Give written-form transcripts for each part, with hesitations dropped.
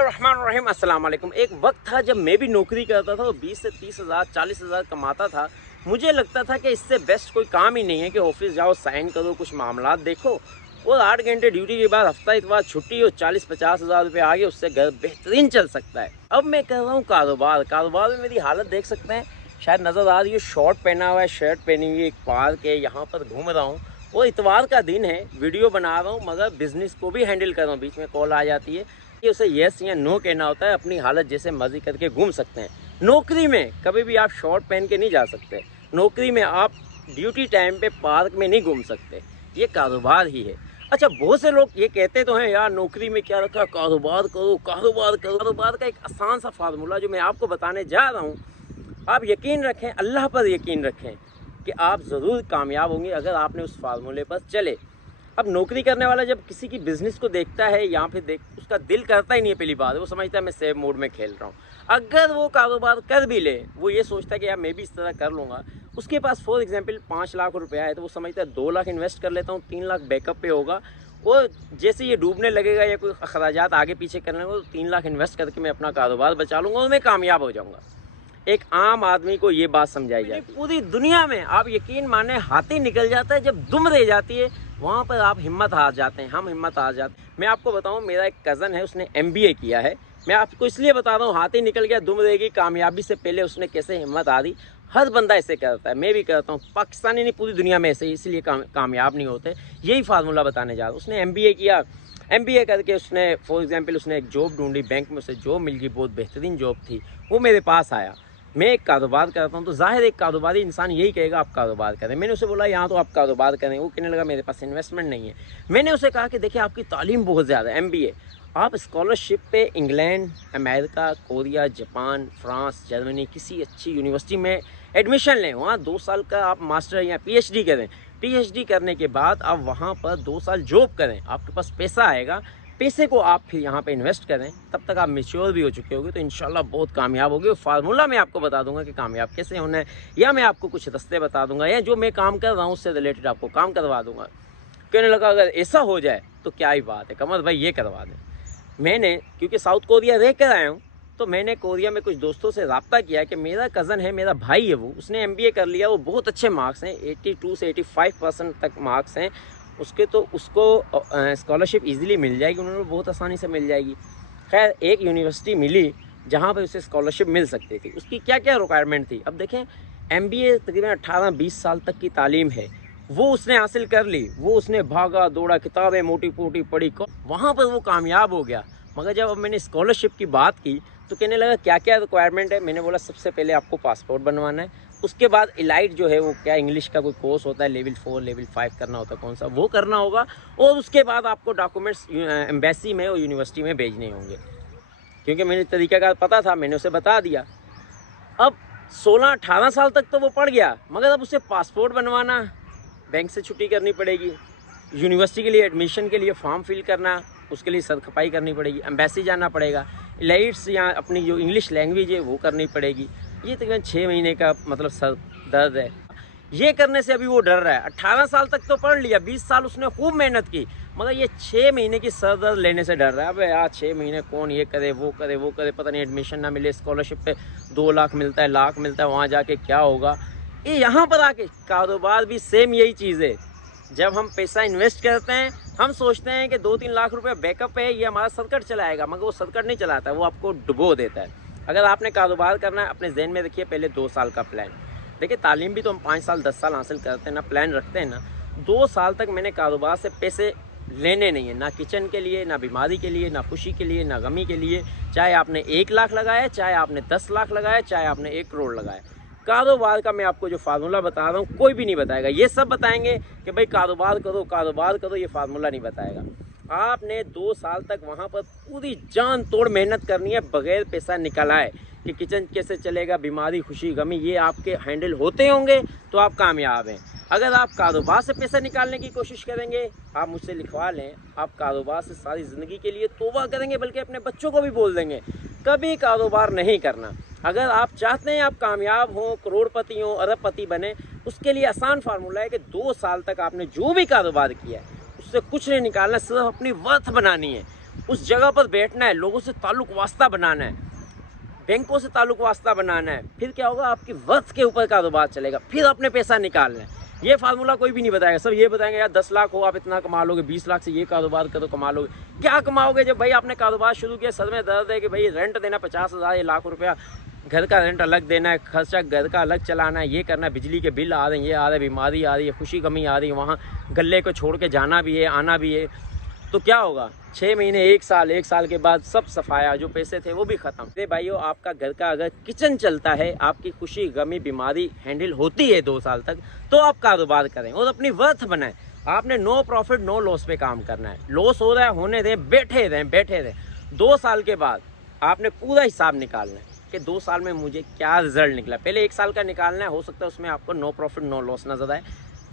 बिस्मिल्लाहिर्रहमानिर्रहीम। अस्सलाम वालेकुम। एक वक्त था जब मैं भी नौकरी करता था और 20 से 30 हज़ार 40 हज़ार कमाता था। मुझे लगता था कि इससे बेस्ट कोई काम ही नहीं है कि ऑफिस जाओ, साइन करो, कुछ मामलात देखो और 8 घंटे ड्यूटी के बाद हफ्ता इतवार छुट्टी हो, 40-50 हज़ार रुपये आगे, उससे घर बेहतरीन चल सकता है। अब मैं कर रहा हूँ कारोबार में मेरी हालत देख सकते हैं, शायद नज़र आ रही है। शॉर्ट पहना हुआ है, शर्ट पहनी हुई, एक पार्क है, यहाँ पर घूम रहा हूँ और इतवार का दिन है, वीडियो बना रहा हूँ मगर बिज़नेस को भी हैंडल कर रहा हूँ। बीच में कॉल आ जाती है कि उसे येस या नो कहना होता है, अपनी हालत जैसे मर्जी करके घूम सकते हैं। नौकरी में कभी भी आप शॉर्ट पहन के नहीं जा सकते, नौकरी में आप ड्यूटी टाइम पे पार्क में नहीं घूम सकते, ये कारोबार ही है। अच्छा, बहुत से लोग ये कहते तो हैं यार नौकरी में क्या रखा, कारोबार करो कारोबार करो। कारोबार का एक आसान सा फार्मूला जो मैं आपको बताने जा रहा हूँ, आप यकीन रखें, अल्लाह पर यकीन रखें कि आप ज़रूर कामयाब होंगे अगर आपने उस फार्मूले पर चले। अब नौकरी करने वाला जब किसी की बिज़नेस को देखता है या फिर उसका दिल करता ही नहीं है, पहली बात वो समझता है मैं सेव मोड में खेल रहा हूँ। अगर वो कारोबार कर भी ले, वो ये सोचता है कि यार मैं भी इस तरह कर लूँगा। उसके पास फॉर एग्जांपल 5 लाख रुपया है तो वो समझता है 2 लाख इन्वेस्ट कर लेता हूँ, 3 लाख बैकअप पे होगा। और जैसे ये डूबने लगेगा या कोई अखराजात आगे पीछे करने को, 3 लाख इन्वेस्ट करके मैं अपना कारोबार बचा लूँगा और मैं कामयाब हो जाऊँगा। एक आम आदमी को ये बात समझाई जाए। पूरी दुनिया में आप यकीन माने हाथी निकल जाता है, जब दुम रह जाती है वहाँ पर आप हिम्मत हार जाते हैं, हम हिम्मत हार जाते हैं। मैं आपको बताऊँ, मेरा एक कज़न है, उसने MBA किया है। मैं आपको इसलिए बता रहा हूँ, हाथी निकल गया दुम रहेगी, कामयाबी से पहले उसने कैसे हिम्मत हारी। हर बंदा ऐसे करता है, मैं भी करता हूँ, पाकिस्तानी नहीं पूरी दुनिया में ऐसे, इसलिए कामयाब नहीं होते। यही फार्मूला बताने जा रहा हूँ। उसने MBA किया, MBA करके उसने फॉर एग्जांपल उसने एक जॉब ढूंढी, बैंक में उसे जॉब मिल गई, बहुत बेहतरीन जॉब थी। वो मेरे पास आया, मैं एक कारोबार करता हूँ, तो जाहिर एक कारोबारी इंसान यही कहेगा आप कारोबार करें। मैंने उसे बोला यहाँ तो आप कारोबार करें, वो कहने लगा मेरे पास इन्वेस्टमेंट नहीं है। मैंने उसे कहा कि देखिए आपकी तालीम बहुत ज़्यादा है, MBA, आप स्कॉलरशिप पे England, America, Korea, Japan, France, Germany किसी अच्छी यूनिवर्सिटी में एडमिशन लें, वहाँ 2 साल का आप मास्टर या PhD करें। PhD करने के बाद आप वहाँ पर 2 साल जॉब करें, आपके पास पैसा आएगा, पैसे को आप फिर यहाँ पे इन्वेस्ट करें, तब तक आप मैच्योर भी हो चुके होंगे, तो इंशाल्लाह बहुत कामयाब होगे। फार्मूला मैं आपको बता दूंगा कि कामयाब कैसे होना है, या मैं आपको कुछ रास्ते बता दूंगा, या जो मैं काम कर रहा हूँ उससे रिलेटेड आपको काम करवा दूंगा। कहने लगा अगर ऐसा हो जाए तो क्या ही बात है कमर भाई, ये करवा दें। मैंने क्योंकि साउथ कोरिया रह कर आया हूँ, तो मैंने कोरिया में कुछ दोस्तों से रब्ता किया कि मेरा कज़न है, मेरा भाई है, वो उसने MBA कर लिया, वो बहुत अच्छे मार्क्स हैं, 82 से 85% तक मार्क्स हैं उसके, तो उसको स्कॉलरशिप इजीली मिल जाएगी, उन्होंने बहुत आसानी से मिल जाएगी। खैर एक यूनिवर्सिटी मिली जहाँ पर उसे स्कॉलरशिप मिल सकती थी। उसकी क्या क्या रिक्वायरमेंट थी, अब देखें, MBA तकरीबन 18-20 साल तक की तालीम है, वो उसने हासिल कर ली, वो उसने भागा दौड़ा, किताबें मोटी पोटी पढ़ी, वहाँ पर वो कामयाब हो गया। मगर जब अब मैंने स्कॉलरशिप की बात की तो कहने लगा क्या क्या रिक्वायरमेंट है। मैंने बोला सबसे पहले आपको पासपोर्ट बनवाना है, उसके बाद इलाइट जो है वो क्या इंग्लिश का कोई कोर्स होता है, लेवल 4 लेवल 5 करना होता है, कौन सा वो करना होगा, और उसके बाद आपको डॉक्यूमेंट्स एम्बेसी में और यूनिवर्सिटी में भेजने होंगे। क्योंकि मेरे तरीक़ाकार पता था, मैंने उसे बता दिया। अब 16-18 साल तक तो वो पढ़ गया, मगर अब उसे पासपोर्ट बनवाना, बैंक से छुट्टी करनी पड़ेगी, यूनिवर्सिटी के लिए एडमिशन के लिए फॉर्म फिल करना, उसके लिए सर खपाई करनी पड़ेगी, एम्बेसी जाना पड़ेगा, इलाइट्स या अपनी जो इंग्लिश लैंग्वेज है वो करनी पड़ेगी। ये तकरीबन 6 महीने का मतलब सर दर्द है। ये करने से अभी वो डर रहा है। 18 साल तक तो पढ़ लिया, 20 साल उसने खूब मेहनत की, मगर ये 6 महीने की सर दर्द लेने से डर रहा है। अब यार 6 महीने कौन ये करे वो करे वो करे, पता नहीं एडमिशन ना मिले, स्कॉलरशिप पे 2 लाख मिलता है, लाख मिलता है, वहाँ जाके क्या होगा। ये यहाँ पर आके कारोबार भी सेम यही चीज़ है। जब हम पैसा इन्वेस्ट करते हैं, हम सोचते हैं कि 2-3 लाख रुपए बैकअप है, ये हमारा सर्किट चलाएगा, मगर वो सर्किट नहीं चलाता, वो आपको डुबो देता है। अगर आपने कारोबार करना है, अपने जहन में रखिए पहले 2 साल का प्लान। देखिए तालीम भी तो हम 5 साल 10 साल हासिल करते हैं ना, प्लान रखते हैं ना। 2 साल तक मैंने कारोबार से पैसे लेने नहीं है, ना किचन के लिए, ना बीमारी के लिए, ना खुशी के लिए, ना गमी के लिए। चाहे आपने 1 लाख लगाया, चाहे आपने 10 लाख लगाया, चाहे आपने 1 करोड़ लगाया, कारोबार का मैं आपको जो फार्मूला बता रहा हूँ कोई भी नहीं बताएगा। ये सब बताएंगे कि भाई कारोबार करो, ये फार्मूला नहीं बताएगा। आपने 2 साल तक वहाँ पर पूरी जान तोड़ मेहनत करनी है बगैर पैसा निकलाए, कि किचन कैसे चलेगा, बीमारी खुशी गमी ये आपके हैंडल होते होंगे तो आप कामयाब हैं। अगर आप कारोबार से पैसा निकालने की कोशिश करेंगे, आप मुझसे लिखवा लें, आप कारोबार से सारी ज़िंदगी के लिए तौबा करेंगे, बल्कि अपने बच्चों को भी बोल देंगे कभी कारोबार नहीं करना। अगर आप चाहते हैं आप कामयाब हों, करोड़पति हों, अरबपति बने, उसके लिए आसान फार्मूला है कि 2 साल तक आपने जो भी कारोबार किया है उससे कुछ नहीं निकालना, सिर्फ अपनी वर्थ बनानी है। उस जगह पर बैठना है, लोगों से ताल्लुक वास्ता बनाना है, बैंकों से ताल्लुक वास्ता बनाना है। फिर क्या होगा, आपकी वर्थ के ऊपर कारोबार चलेगा, फिर अपने पैसा निकालना है। ये फार्मूला कोई भी नहीं बताएगा, सब ये बताएंगे यार 10 लाख हो आप इतना कमा लोगे, 20 लाख से ये कारोबार करो कमा लोगे। क्या कमाओगे जब भाई आपने कारोबार शुरू किया, सर में दर्द है कि भाई रेंट देना 50,000 ये लाख रुपया, घर का रेंट अलग देना है, खर्चा घर का अलग चलाना है, ये करना है, बिजली के बिल आ रहे हैं, ये आ रहे हैं, बीमारी आ रही है, खुशी गमी आ रही है, वहाँ गले को छोड़ के जाना भी है, आना भी है। तो क्या होगा, 6 महीने, 1 साल के बाद सब सफाया, जो पैसे थे वो भी ख़त्म। अरे भाइयों, आपका घर का अगर किचन चलता है, आपकी खुशी गमी बीमारी हैंडल होती है 2 साल तक, तो आप कारोबार करें और अपनी वर्थ बनाएं। आपने नो प्रॉफिट नो लॉस पे काम करना है। लॉस हो रहा है, होने दें, बैठे रहें। 2 साल के बाद आपने पूरा हिसाब निकालना है कि 2 साल में मुझे क्या रिजल्ट निकला। पहले 1 साल का निकालना है, हो सकता है उसमें आपको नो प्रॉफिट नो लॉस नजर आए,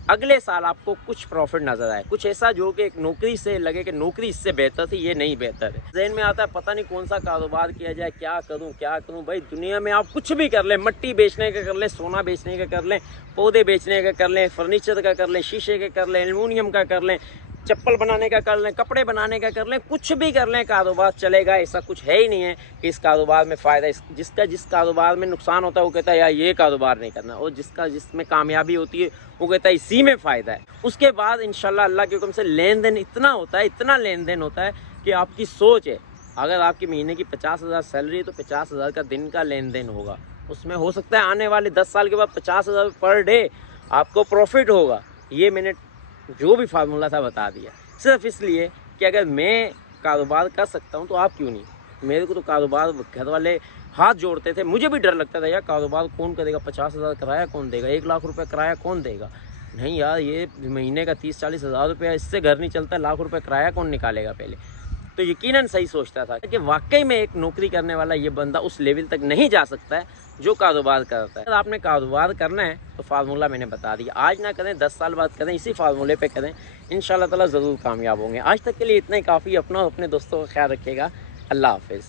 अगले साल आपको कुछ प्रॉफिट नजर आए, कुछ ऐसा जो कि एक नौकरी से लगे कि नौकरी इससे बेहतर थी, ये नहीं बेहतर है। ज़हन में आता है पता नहीं कौन सा कारोबार किया जाए, क्या करूं। भाई दुनिया में आप कुछ भी कर लें, मट्टी बेचने का कर लें, सोना बेचने का कर लें, पौधे बेचने का कर लें, फर्नीचर का कर लें, शीशे का कर लें, एल्युमिनियम का कर लें, चप्पल बनाने का कर लें, कपड़े बनाने का कर लें, कुछ भी कर लें, कारोबार चलेगा। ऐसा कुछ है ही नहीं है कि इस कारोबार में फ़ायदा, जिस कारोबार में नुकसान होता है वो कहता है यार ये कारोबार नहीं करना, और जिसमें कामयाबी होती है वो कहता है इसी में फ़ायदा है। उसके बाद इंशाल्लाह अल्लाह के हुक्म से लेन देन इतना लेन देन होता है कि आपकी सोच है, अगर आपकी महीने की 50,000 सैलरी है तो 50,000 का दिन का लेन देन होगा। उसमें हो सकता है आने वाले 10 साल के बाद 50,000 पर डे आपको प्रॉफिट होगा। ये मैंने जो भी फार्मूला था बता दिया, सिर्फ इसलिए कि अगर मैं कारोबार कर सकता हूँ तो आप क्यों नहीं। मेरे को तो कारोबार घर वाले हाथ जोड़ते थे, मुझे भी डर लगता था यार कारोबार कौन करेगा, 50,000 किराया कौन देगा, 1 लाख रुपये किराया कौन देगा। नहीं यार, ये महीने का 30-40 हज़ार रुपया, इससे घर नहीं चलता, लाख रुपये किराया कौन निकालेगा पहले। तो यकीनन सही सोचता था कि वाकई में एक नौकरी करने वाला ये बंदा उस लेवल तक नहीं जा सकता है जो कारोबार करता है। अगर आपने कारोबार करना है तो फार्मूला मैंने बता दिया, आज ना करें 10 साल बाद करें, इसी फार्मूले पे करें, इंशाल्लाह ताला ज़रूर कामयाब होंगे। आज तक के लिए इतना ही काफ़ी। अपना और अपने दोस्तों का ख्याल रखिएगा। अल्लाह हाफिज़।